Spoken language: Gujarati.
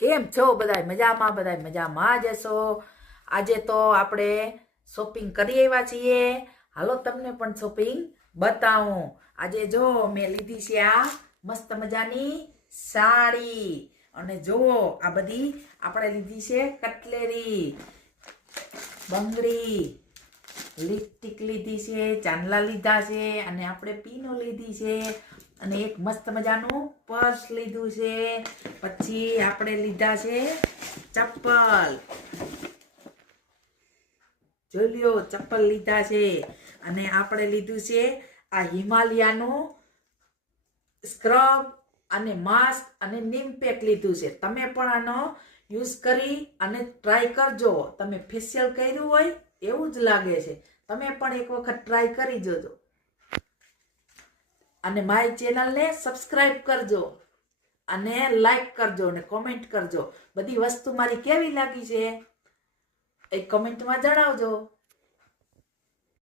કેમ છો બધાય? મજામાં? બધાય મજામાં જ હશો. આજે તો આપણે શોપિંગ કરી આવ્યા છીએ. હાલો તમને પણ શોપિંગ બતાવું. આજે જો મેં લીધી છે આ મસ્ત મજાની સાડી, અને જુઓ આ બધી આપણે લીધી છે કટલેરી, બંગડી, લિપસ્ટિક લીધી છે, ચાંદલા લીધા છે, અને આપણે પીનો લીધી છે, અને એક મસ્ત મજાનું પર્સ લીધું છે. પછી આપણે લીધા છે ચપ્પલ, જોઈ લ્યો ચપ્પલ લીધા છે. અને આપણે લીધું છે આ હિમાલયાનું સ્ક્રબ અને માસ્ક અને નીમ પેક લીધું છે. તમે પણ આનો યુઝ કરી અને ટ્રાય કરજો. તમે ફેશિયલ કર્યું હોય એવું જ લાગે છે. તમે પણ એક વખત ટ્રાય કરી જોજો, અને મારી ચેનલને સબસ્ક્રાઇબ કરજો, અને લાઈક કરજો, અને કોમેન્ટ કરજો. બધી વસ્તુ મારી કેવી લાગી છે એ કમેન્ટમાં જણાવજો.